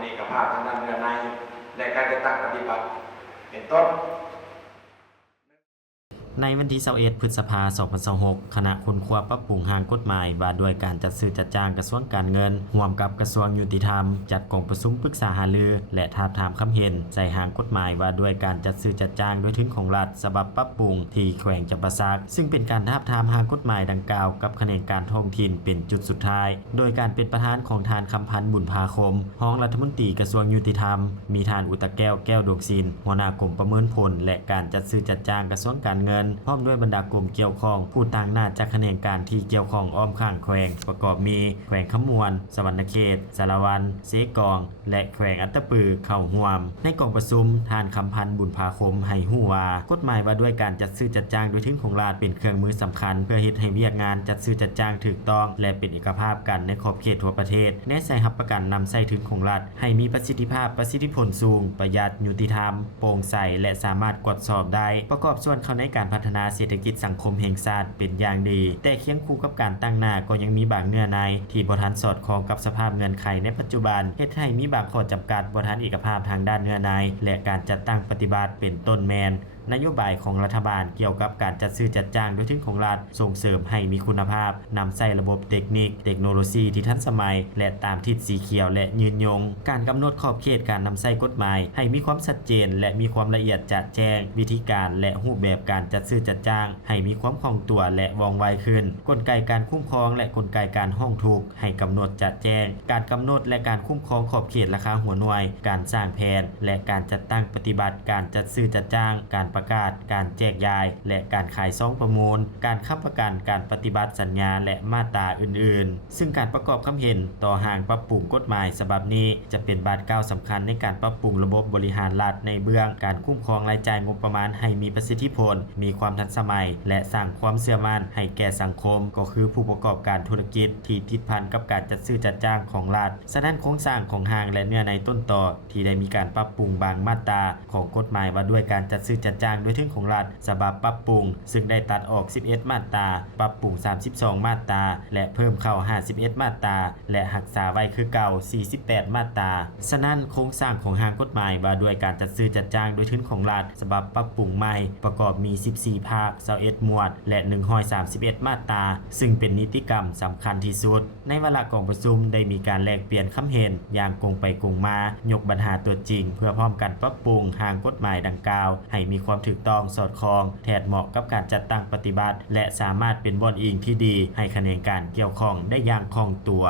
เป็นเอกภาพทางด้านเนื้อในและการกระตั้งปฏิบัติเป็นต้นในวันที่21พฤษภาคม 2026 คณะค้นคว้าปรับปรุงร่างกฎหมายว่าด้วยการจัดซื้อจัดจ้างกระทรวงการเงินร่วมกับกระทรวงยุติธรรมจัดกองประชุมปรึกษาหารือและทาบทามคำเห็นใส่ร่างกฎหมายว่าด้วยการจัดซื้อจัดจ้างโดยทุนของรัฐฉบับปรับปรุงที่แขวงจำปาสักซึ่งเป็นการทาบทามร่างกฎหมายดังกล่าวกับคณะการท้องถิ่นเป็นจุดสุดท้ายโดยการเป็นประธานของทานคำพันธ์บุญภาคมรองรัฐมนตรีกระทรวงยุติธรรมมีทานอุตแก้วแก้วดวงศิลป์หัวหน้ากรมประเมินผลและการจัดซื้อจัดจ้างกระทรวงการเงินพร้อมด้วยบรรดากรมเกี่ยวข้องผู้ต่างหน้าจากแขนงการที่เกี่ยวข้องอ้อมข้างแขวงประกอบมีแขวงขมวนสวรรณเขตสารวันเสกองและแขวงอัตตปือเข้าร่วมในกองประชุมทานคำพันธ์บุญภาคมให้ฮู้ว่ากฎหมายว่าด้วยการจัดซื้อจัดจ้างโดยทุนของรัฐเป็นเครื่องมือสำคัญเพื่อเฮ็ดให้เวียกงานจัดซื้อจัดจ้างถูกต้องและเป็นเอกภาพกันในขอบเขตทั่วประเทศแนะใช้รับประกันนำใช้ทุนของรัฐให้มีประสิทธิภาพประสิทธิผลสูงประหยัดยุติธรรมโปร่งใสและสามารถตรวจสอบได้ประกอบส่วนเข้าในการพัฒนาเศรษฐกิจสังคมแห่งชาติเป็นอย่างดีแต่เคียงคู่กับการตั้งหน้าก็ยังมีบางเนื้อในที่บ่ทันสอดคล้องกับสภาพเงื่อนไขในปัจจุบันเฮ็ดให้มีบางข้อจำกัดบ่ทันเอกภาพทางด้านเนื้อในและการจัดตั้งปฏิบัติเป็นต้นแมนนโยบายของรัฐบาลเกี่ยวกับการจัดซื้อจัดจ้างโดยทุนของรัฐส่งเสริมให้มีคุณภาพนำใส่ระบบเทคนิคเทคโนโลยีที่ทันสมัยและตามทิศสีเขียวและยืนยงการกำหนดขอบเขตการนำใส่กฎหมายให้มีความชัดเจนและมีความละเอียดจัดแจ้งวิธีการและรูปแบบการจัดซื้อจัดจ้างให้มีความคล่องตัวและว่องไวขึ้นกลไกการคุ้มครองและกลไกการห้องทุกข์ให้กำหนดจัดแจ้งการกำหนดและการคุ้มครองขอบเขตราคาหัวหน่วยการสร้างแผนและการจัดตั้งปฏิบัติการจัดซื้อจัดจ้างการประกาศการแจกจ่ายและการขายซองประมูลการค้ำประกันการปฏิบัติสัญญาและมาตราอื่นๆซึ่งการประกอบคำเห็นต่อห่างปรับปรุงกฎหมายฉบับนี้จะเป็นบาทก้าวสำคัญในการปรับปรุงระบบบริหารรัฐในเบื้องการคุ้มครองรายจ่ายงบประมาณให้มีประสิทธิผลมีความทันสมัยและสร้างความเชื่อมั่นให้แก่สังคมก็คือผู้ประกอบการธุรกิจที่ติดพันกับการจัดซื้อจัดจ้างของรัฐฉะนั้นโครงสร้างของห้างและเนื้อในต้นต่อที่ได้มีการปรับปรุงบางมาตราของกฎหมายว่าด้วยการจัดซื้อจัดจ้างโดยทุนของรัฐฉบับปรับปรุงซึ่งได้ตัดออก11มาตราปรับปรุง32มาตราและเพิ่มเข้า51มาตราและรักษาไว้คือเก่า48มาตราฉะนั้นโครงสร้างของร่างกฎหมายว่าด้วยการจัดซื้อจัดจ้างโดยทุนของรัฐฉบับปรับปรุงใหม่ประกอบมี14ภาค21หมวดและ131มาตราซึ่งเป็นนิติกรรมสำคัญที่สุดในวาระกองประชุมได้มีการแลกเปลี่ยนคำเห็นอย่างกงไปกงมายกปัญหาตัวจริงเพื่อพร้อมกันปรับปรุงร่างกฎหมายดังกล่าวให้มีความถูกต้องสอดคล้องแทนเหมาะกับการจัดตั้งปฏิบัติและสามารถเป็นบอนอิงที่ดีให้คะแนนการเกี่ยวข้องได้อย่างคล่องตัว